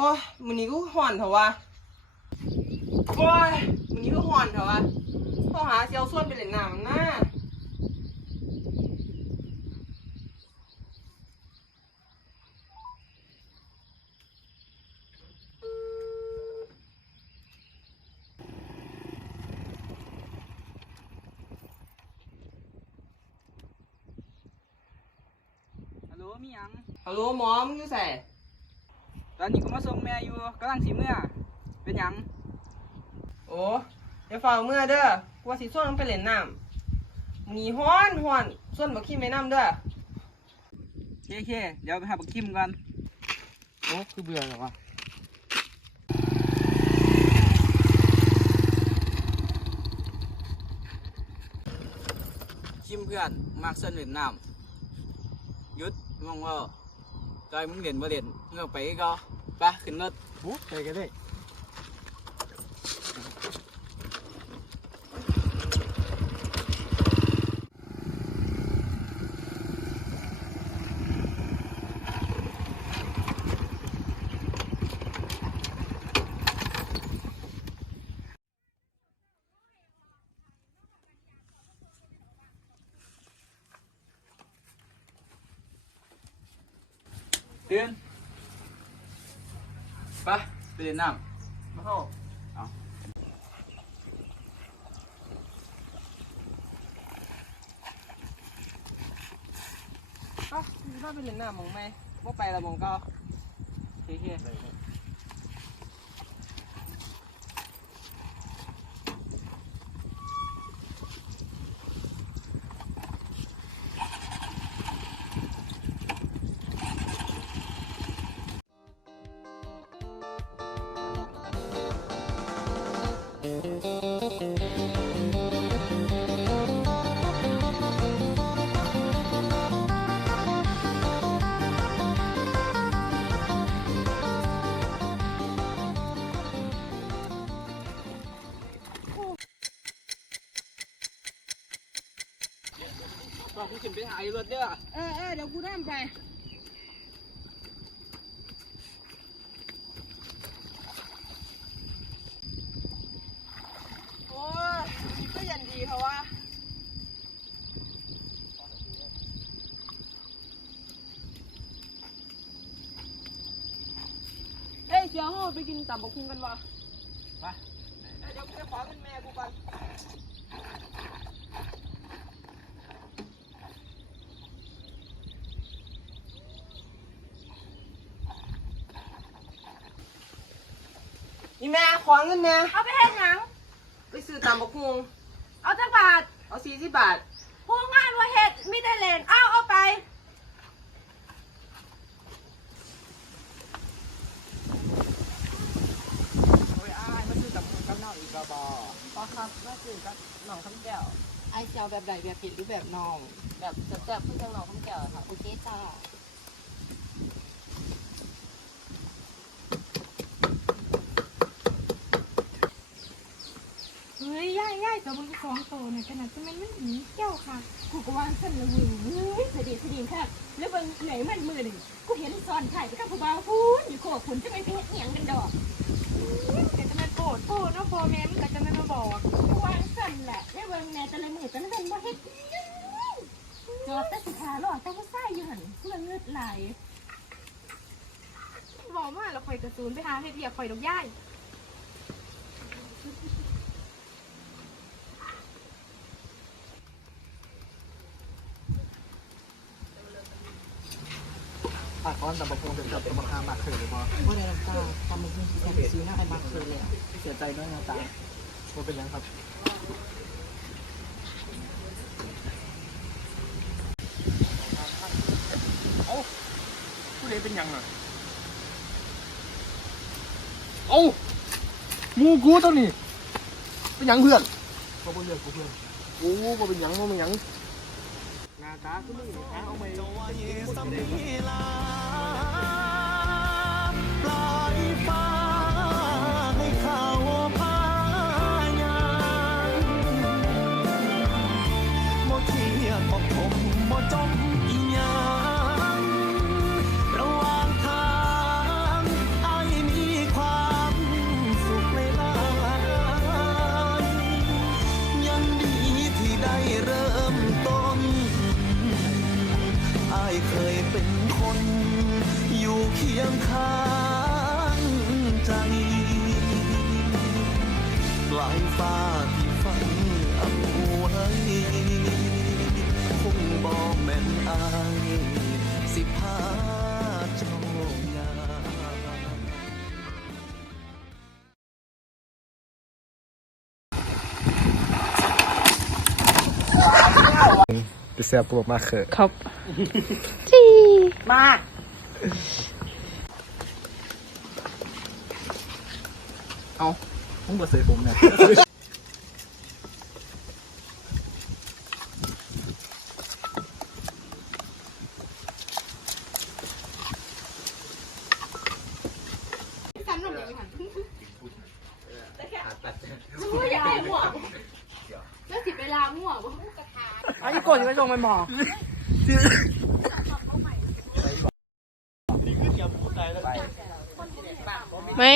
อ้ยมื้อนี้ก็ห่อนเถอะวะโอ้ยมื้อนี้ก็ห่อนเถอะวะต้องหาเซียวส่วนไปเล่นน้ำนะฮัลโหลมีหยังฮัลโหลหมอมึงอยู่ไส ตอนนี้ก็มาส่งแม่อยู่กำลังสิเมื่อ เป็นหยัง โอ้อย่าเฝ้าเมื่อเด้อกูว่าสิส่วนมึงไปเล่นน้ำมื้อนี้ฮ้อนฮ้อนส่วนบักขี้แม่น้ำเด้อเคเคเดี๋ยวไปหาบักคิมก่อนโอ้คือเบื่อแล้ววะคิมเพื่อนมากเส้นเล่นน้ำหยุดมองว่า จอยมึงเด่นมาเด่นเงาไปก็ไปขึ้นรถ บุ๊บไปกันได้ ตื่นไปไปเล่นน้ำมาเข้าำเอาอะถ้ไปเล่นน้ำมองไหมว่าไปแล้วมองก็เฮ้ย คบอกกูขึ้นไปหาอยู่รถเด้อเออเออเดี๋ยวกูนั่ไปโอ้ยก็ยันดีเขาว่าเฮ้ยเดี๋ยวเราไปกินตับบกคุงกันวะไปเอ้ยเดี๋ยวกูไปขอเงินแม่กูก่อน นี่แม่ขอเงินแม่เอาไปเฮ็ดหยัง ไปซื้อตำบักฮุงเอาจักบาทเอาสี่สิบบาทผู้งานว่าเฮ็ดมีแต่เลนเอาเอาไป โอ้ยอ้ายมาซื้อตำบักฮุงกับน้องอีกระบอพอครับมาซื้อกับน้องคำแก้วไอเจียวแบบใดแบบผิดหรือแบบนอง แบบแซ่บๆเพื่อจังน้องคำแก้วครับโอเคจ้า เฮ้ ย่ายย่ายแต่มึงสองโตเนี่ยขนาดจะมันมันหนีเจ้าค่ะ กูก็วางเส้นละวิงเฮ้ยเสด็จเสด็จค่ะแล้วเบิ่งเหนื่อยมันมือหนึ่งกูเห็นซ้อนถ่ไปกับผู้บ่าวพูนอยู่โขกขุนจะไม่ไปเฮ็ดเหียงกันดอกแต่จะมาโกรธพูเนาะพ่อแม่มันก็จะไม่มาบอกกูวางเส้นแหละแล้วเบิ่งแม่แต่ละมือแต่ละเบิ่งบ่เฮ็ดหยังจอดแต่สิขาหลอดแต่ว่าใส่อยู่หันเพื่อเงือดไหลบอกว่าเราคอยกระซูนไปหาเฮ็ดเหียคอยดอกย่ายากก้อนแต่บางคนเป็นกับเป็นบางคามากเคยหรือเปล่าว่าได้รับตาทำมันคือแอบซื้อหน้าไอ้บักเคยเลยอะเสียใจด้วยนะตามันเป็นยังครับผู้ใดเป็นหยังอะเอ้าหมูกูตัวนี้เป็นหยังเพื่อนเพราะว่าเลือกกูเพื่อนโอ้บ่เป็นหยังบ่เป็นหยังหน้าตาคือมึงนี่หาเอาไหมป เคยเป็นคน อยู่เคียงข้างใจปลายฟ้าที่ฝันเอาไว้คงบอกแม่นอายสิพา จะแซ่บกว่ามากเคยครับมาเอามึงบ่เสยผมเนี่ยสันหนุ่มเลยค่ะช่วยยายหัวแล้วสิไปลาหัวบ่ อันนี้ก่อนก็ชงมันหมอไม่